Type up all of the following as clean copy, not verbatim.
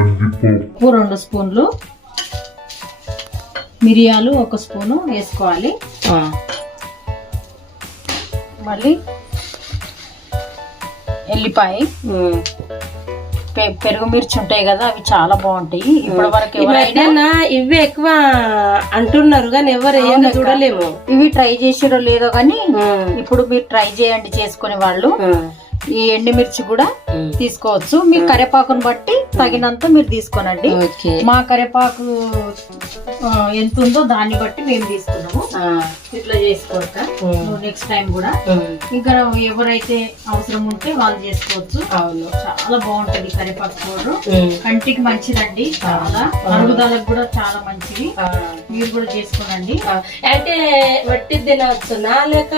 ఉప్పు 2 స్పూన్లు, మిరియాలు 1 స్పూను వేసుకోవాలి. మళ్ళీ ఎల్లిపాయ, పెరుగు మిర్చి ఉంటాయి కదా, అవి చాలా బాగుంటాయి. ఇప్పటి వరకు ఎవరైనా ఇవి ఎక్కువ అంటున్నారు కానీ ఎవరు చూడలేము. ఇవి ట్రై చేసిరో లేదో కానీ ఇప్పుడు మీరు ట్రై చేయండి చేసుకునే వాళ్ళు. ఈ ఎండుమిర్చి కూడా తీసుకోవచ్చు. మీ కరివేపాకును బట్టి తగినంత మీరు తీసుకోనండి. మా కరివేపాకు ఎంత ఉందో దాన్ని బట్టి మేము తీసుకున్నాము. ఇట్లా చేసుకోవచ్చ నెక్స్ట్ టైం కూడా. ఇంకా ఎవరైతే అవసరం ఉంటే వాళ్ళు చేసుకోవచ్చు. అవును, చాలా బాగుంటది కరివేపాకు పౌడర్. కంటికి మంచిదండి, చాలా అరుగుదలకు కూడా చాలా మంచిది. మీరు కూడా చేసుకోనండి. అంటే వట్టి తినవచ్చునా లేక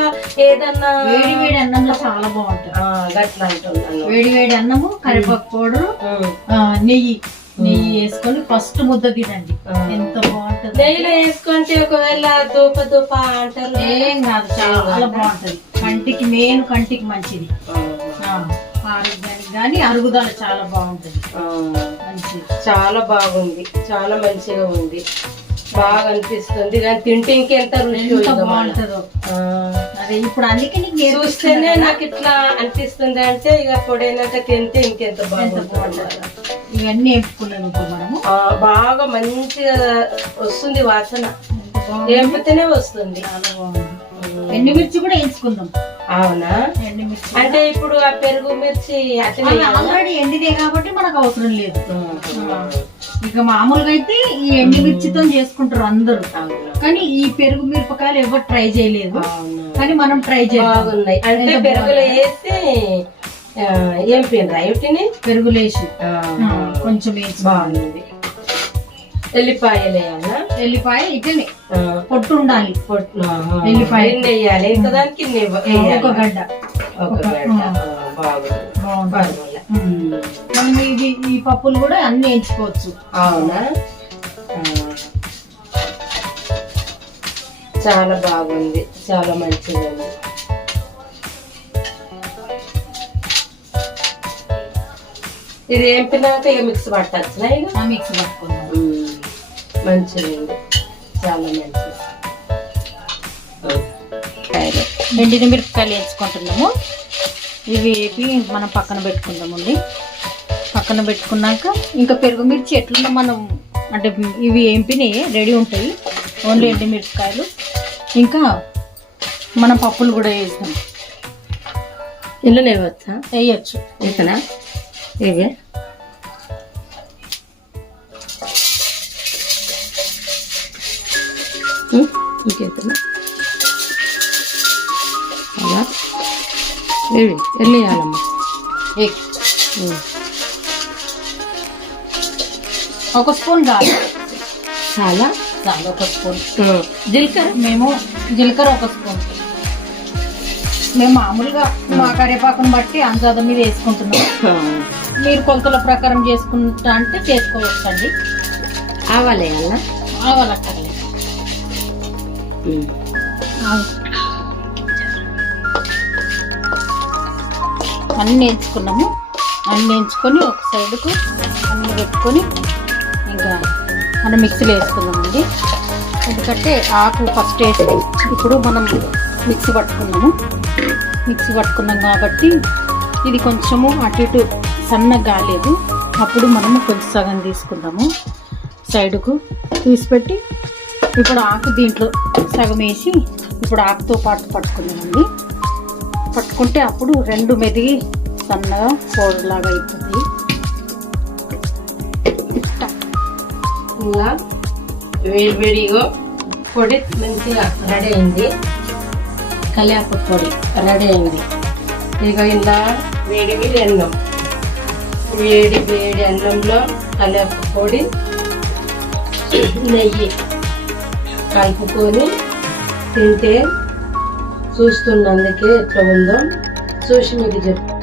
ఏదన్నా వేడి వేడి అన్నంలో చాలా బాగుంటుంది. వేడి వేడి అన్నము, కరివేపాకు పౌడర్, నెయ్యి వేసుకొని ఫస్ట్ ముద్ద తినండి. ఎంత బాగుంటది. నెయ్యిలో వేసుకుంటే ఒకవేళ దూప అంటారు, ఏం కాదు, చాలా బాగుంటది. కంటికి కంటికి మంచిది. ఆరోగ్యానికి కానీ అరుగుదల చాలా బాగుంటది. మంచిది, చాలా బాగుంది, చాలా మంచిగా ఉంది, బాగా అనిపిస్తుంది. కానీ తింటే ఇంకెంత రుచి బాగుంటుందో. అదే ఇప్పుడు అందుకే నీకు చూస్తేనే నాకు ఇట్లా అనిపిస్తుంది. అంటే ఇక పొడైనాక తింటే ఇంకెంత బాగుంటుంది. ఇవన్నీ వేపుకున్నాము మనము. బాగా మంచిగా వస్తుంది వాసన, వేపితేనే వస్తుంది. చాలా బాగుంది. ఎండుమిర్చి కూడా వేసుకుందాం. అవునా? ఎండుమిర్చి అంటే ఇప్పుడు ఆ పెరుగు మిర్చి ఆల్రెడీ ఎండిదే కాబట్టి మనకు అవసరం లేదు. ఇక మామూలుగా అయితే ఈ ఎండుమిర్చితో చేసుకుంటారు అందరూ. కానీ ఈ పెరుగు మిరపకాయలు ఎవరు ట్రై చేయలేదు, కానీ మనం ట్రై చేయాలి. అంటే పెరుగులో వేసి ఏం పిండి పెరుగులు వేసి కొంచెం వేసి బాగుంది. ఎల్లిపాయలు వేయాలా? ఎల్లిపాయ ఇట్లనే పొట్టు ఉండాలి. ఎల్లిపాయ వేయాలి. ఇంకా దానికి ఒక గడ్డ మనం ఈ పప్పులు కూడా అన్ని వేయించుకోవచ్చు. అవునా? చాలా బాగుంది, చాలా మంచిగా ఉంది. ఇది ఏంపినాక ఇక మిక్స్ పట్టచ్చు. మిక్స్ పట్టుకుందాం. మంచిగా ఉంది, చాలా మంచిది. ఎండిన మిరపకాయలు వేసుకుంటున్నాము. ఇవి వేపి మనం పక్కన పెట్టుకుందామండి. పక్కన పెట్టుకున్నాక ఇంకా పెరుగు మిర్చి ఎట్లున్నా మనం అంటే ఇవి ఏంపినాయి రెడీ ఉంటాయి. ఓన్లీ ఎండి మిరపకాయలు. ఇంకా మనం పప్పులు కూడా వేస్తాం. ఇల్లు వేయవచ్చా? వేయచ్చు. ఇకనా ఇవే ఇంకేతనా అలా ఇవి ఎన్ని వేయాలమ్మా? ఒక స్పూన్ కాదు, చాలా ఒక స్పూన్. జీలకర్ర మేము జీలకర్ర 1 స్పూన్. మేము మామూలుగా మా కరివేపాకును బట్టి అందాద మీద వేసుకుంటున్నాం. మీరు కొలతల ప్రకారం చేసుకుంటా అంటే చేసుకోవచ్చండి. ఆవాలు వేయాలా? ఆవాలు అక్కర్లేదు. అన్నీ వేయించుకున్నాము. అన్నీ వేయించుకొని ఒక సైడ్కు అన్నీ పెట్టుకొని ఇంకా మనం మిక్సీలో వేసుకున్నామండి. ఎందుకంటే ఆకు ఫస్ట్ వేసి ఇప్పుడు మనం మిక్సీ పట్టుకున్నాము. మిక్సీ పట్టుకున్నాం కాబట్టి ఇది కొంచెము అటు ఇటు సన్నగా కాలేదు. అప్పుడు మనము కొంచెం సగం తీసుకుందాము. సైడ్కు తీసిపెట్టి ఇప్పుడు ఆకు దీంట్లో సగం వేసి ఇప్పుడు ఆకుతో పాటు పట్టుకుందామండి. పట్టుకుంటే అప్పుడు 2 మెదిగి సన్నగా పౌడర్ లాగా అయిపోతుంది. ఇలా వేడివేడిగా పొడి మంచిగా రెడీ అయింది. కల్యాపు పొడి రెడీ అయింది. ఇక ఇలా వేడి వేడి అన్నం, వేడి వేడి అన్నంలో కల్యాపు పొడి నెయ్యి కలుపుకొని తింటే చూస్తున్నందుకే ఎట్లా ఉందో చూసి మీకు చెప్తాను.